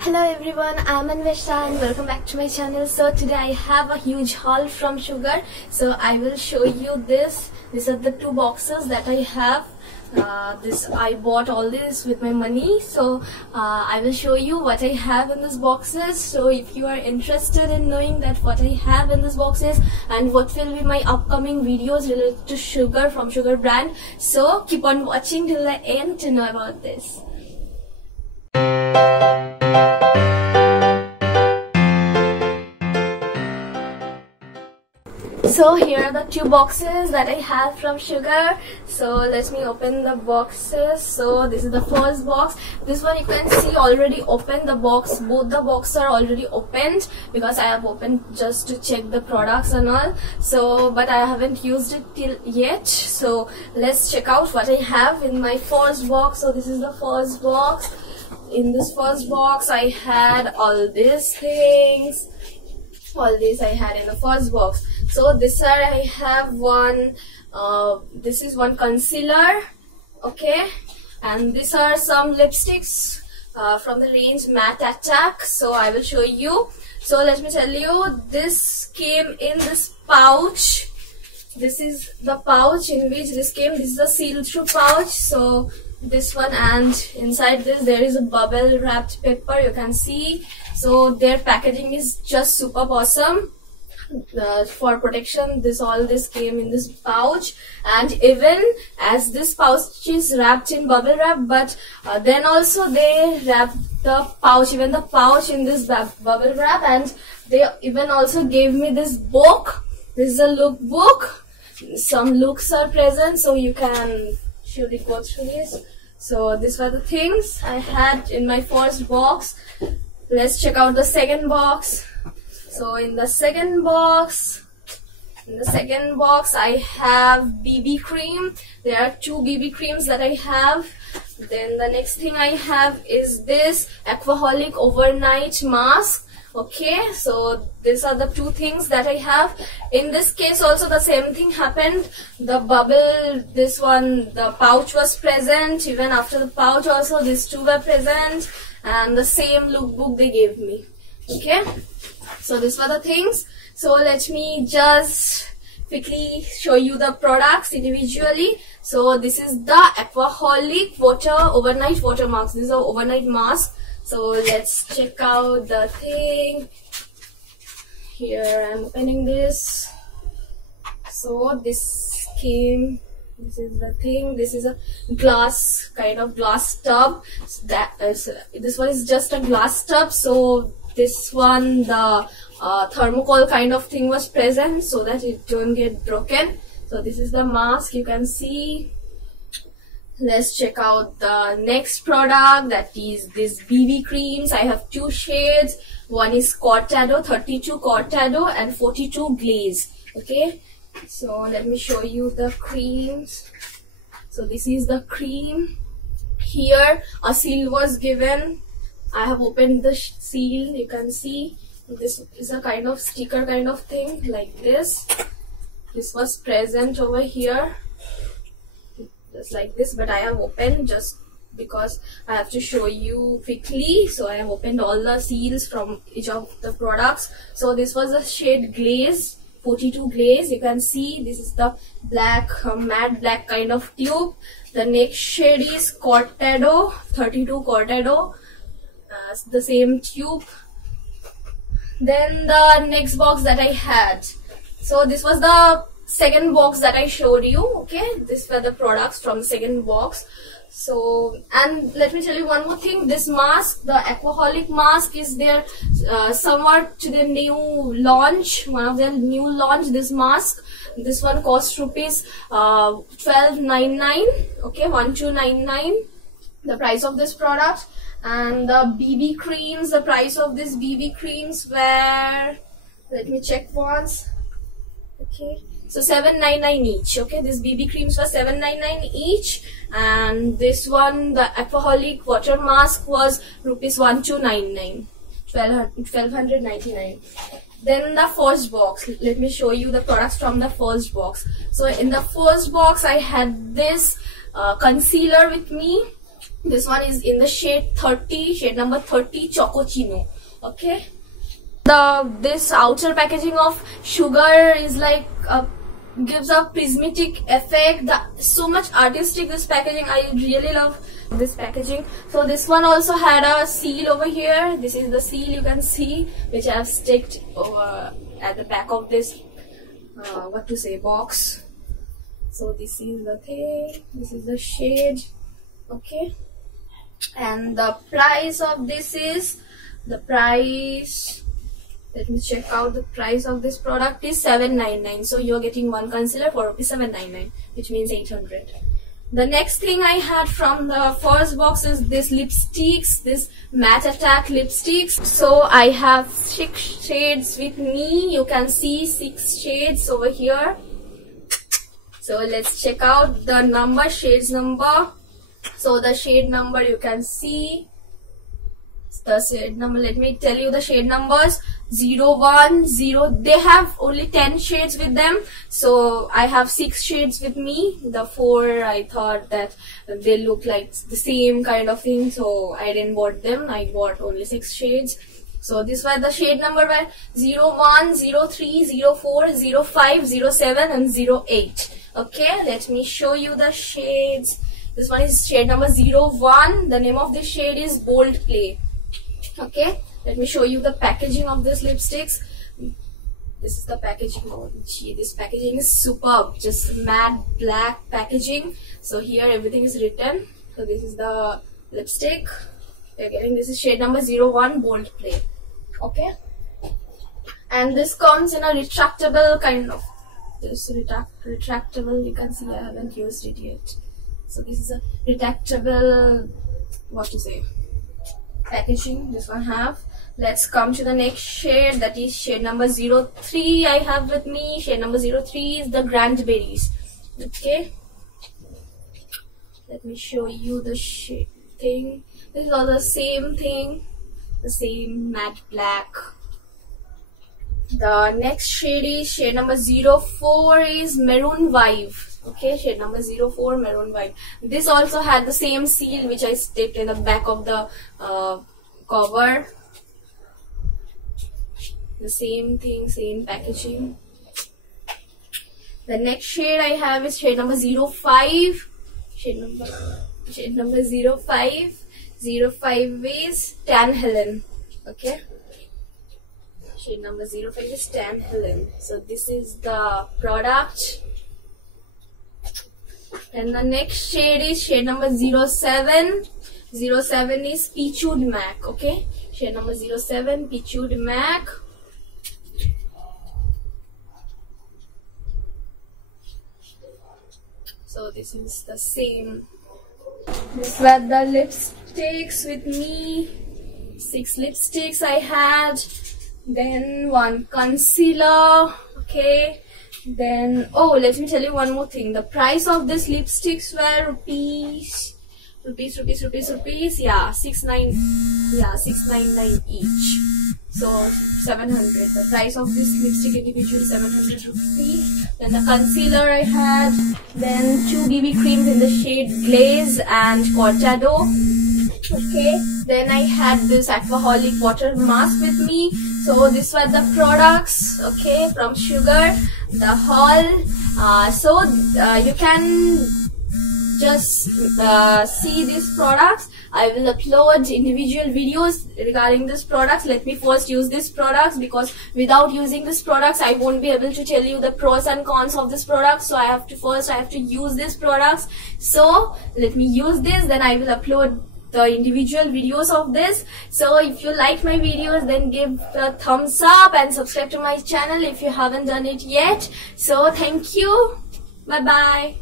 Hello everyone, I'm Anveshta and welcome back to my channel. So today I have a huge haul from Sugar. So I will show you this. These are the two boxes that I have. I bought all this with my money. So I will show you what I have in these boxes. So if you are interested in knowing that what I have in these boxes and what will be my upcoming videos related to Sugar from Sugar brand, so keep on watching till the end to know about this. So here are the two boxes that I have from Sugar. So let me open the boxes. So this is the first box. This one you can see already opened. The box, both the boxes are already opened because I have opened just to check the products and all. So but I haven't used it till yet. So let's check out what I have in my first box. So this is the first box. In this first box I had all these things. All these I had in the first box. So this side I have one, this is one concealer, okay, and these are some lipsticks from the range Matte Attack. So I will show you. So let me tell you, this came in this pouch. This is the pouch in which this came. This is a seal-through pouch. So this one, and inside this there is a bubble wrapped paper, you can see. So their packaging is just super awesome. For protection, all this came in this pouch, and even as this pouch is wrapped in bubble wrap, but then also they wrapped the pouch, even the pouch, in this bubble wrap, and they even also gave me this book. This is a look book. Some looks are present, so you can surely go through this. So these were the things I had in my first box. Let's check out the second box. So in the second box I have BB cream. There are two BB creams that I have. Then the next thing I have is this Aquaholic overnight mask. Okay, so these are the two things that I have. In this case also the same thing happened. The bubble, this one, the pouch was present. Even after the pouch also, these two were present, and the same lookbook they gave me. Okay, so these were the things. So let me just quickly show you the products individually. So this is the Aquaholic overnight water mask. This is an overnight mask. So let's check out the thing. Here I'm opening this. So this came. This is the thing. This is a glass, kind of glass tub. This one is just a glass tub. So this one, the thermocol kind of thing was present so that it don't get broken. So this is the mask, you can see. Let's check out the next product, that is this BB creams. I have two shades. One is Cortado, 32 Cortado and 42 Glaze. Okay, so let me show you the creams. So this is the cream. Here a seal was given. I have opened the seal. You can see this is a kind of sticker kind of thing like this. This was present over here, just like this, but I have opened just because I have to show you quickly. So I have opened all the seals from each of the products. So this was a shade Glaze, 42 Glaze. You can see this is the black, matte black kind of tube. The next shade is Cortado, 32 Cortado, the same tube. Then the next box that I had. So this was the second box that I showed you. Okay, these were the products from the second box. So, and let me tell you one more thing. This mask, the Aquaholic mask, is there somewhat to the new launch. One of their new launch, this mask. This one costs rupees 12.99. Okay, 1299. The price of this product. And the BB creams, the price of this BB creams were, let me check once. Okay, so 7.99 each. Okay, this BB creams were 7.99 each, and this one, the Aquaholic water mask, was rupees 1299, 1299. Then the first box, let me show you the products from the first box. So in the first box I had this concealer with me. This one is in the shade 30, shade number 30, Chocochino. Okay. This outer packaging of Sugar is like gives a prismatic effect. So much artistic this packaging. I really love this packaging. So this one also had a seal over here. This is the seal you can see, which I have sticked over at the back of this box. So this is the thing. This is the shade. Okay. And the price of this is let me check out the price of this product is 799. So you're getting one concealer for ₹799, which means 800. The next thing I had from the first box is this lipsticks, this Matte Attack lipsticks. So I have 6 shades with me. You can see 6 shades over here. So let's check out the shades number. So the shade number you can see. The shade number, let me tell you the shade numbers. 010, they have only 10 shades with them, so I have 6 shades with me. The 4 I thought that they look like the same kind of thing, so I didn't bought them. I bought only 6 shades. So this was the shade number were 01, 03, 04, 05, 07 and 08. Okay, let me show you the shades. This one is shade number 01. The name of this shade is Bold Play. Okay, let me show you the packaging of this lipsticks. This is the packaging. Oh gee, this packaging is superb, just matte black packaging. So here everything is written. So this is the lipstick you're getting. This is shade number 01, Bold Play. Okay, and this comes in a retractable kind of, this retractable, you can see I haven't used it yet. So this is a retractable, packaging this one have. Let's come to the next shade, that is shade number 03 I have with me. Shade number 03 is the Cranberries. Okay, let me show you the shade thing. This is all the same thing, the same matte black. The next shade is shade number 04 is Maroon Vibe. Okay, shade number 04, Maroon Vibe. This also had the same seal which I sticked in the back of the cover. The same thing, same packaging. The next shade I have is shade number 05. Shade number 05. 05 is Tan Helen. Okay. Shade number 05 is Tan Helen. So this is the product. And the next shade is shade number 07. 07 is Peachwood Mac. Okay, shade number 07, Peachwood Mac. So this is the same. These were the lipsticks with me. 6 lipsticks I had. Then 1 concealer. Okay. Then, oh, let me tell you one more thing. The price of these lipsticks were rupees. Yeah, 699 each. So 700. The price of this lipstick individual 700 rupees. Then the concealer I had. Then 2 BB creams in the shade Glaze and Cortado. Okay. Then I had this Aquaholic water mask with me. So these were the products, okay, from Sugar, the haul. You can just see these products. I will upload individual videos regarding these products. Let me first use these products, because without using these products I won't be able to tell you the pros and cons of this product. So I have to use these products. So let me use this, then I will upload the individual videos of this. So if you like my videos, then give a thumbs up and subscribe to my channel if you haven't done it yet. So thank you. Bye bye.